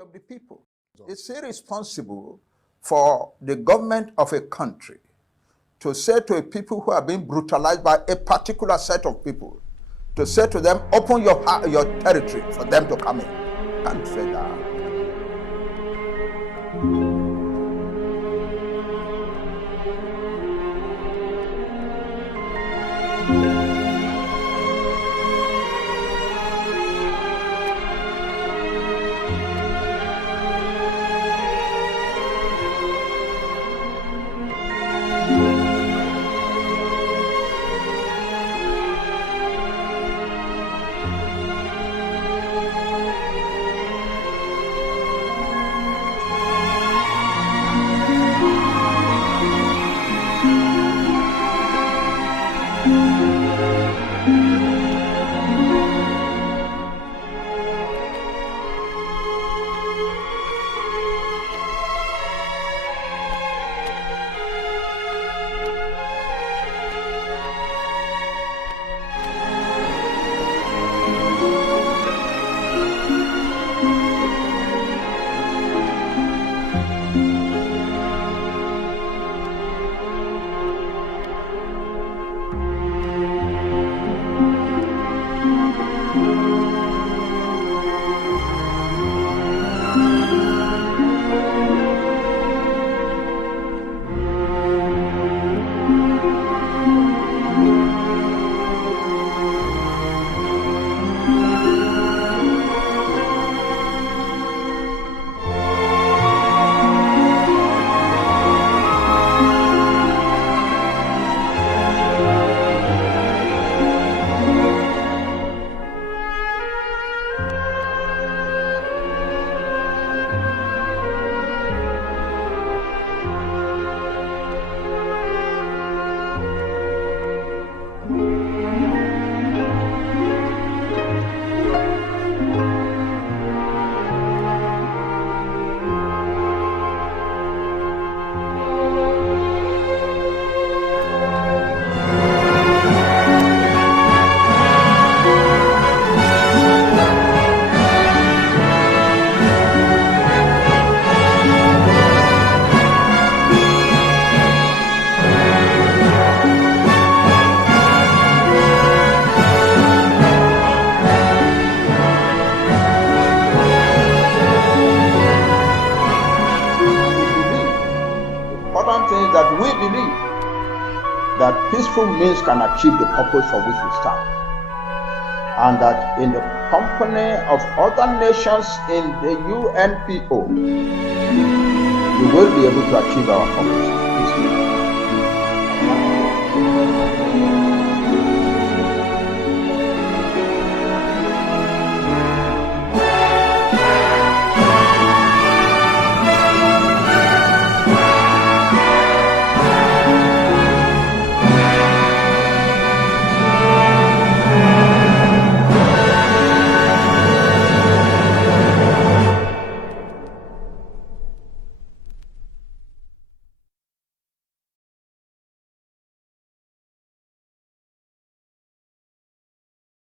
of the people. It's irresponsible for the government of a country to say to a people who are being brutalized by a particular set of people, to say to them, open your territory for them to come in. Can't say that. That we believe that peaceful means can achieve the purpose for which we stand, and that in the company of other nations in the UNPO, we will be able to achieve our purposes peacefully.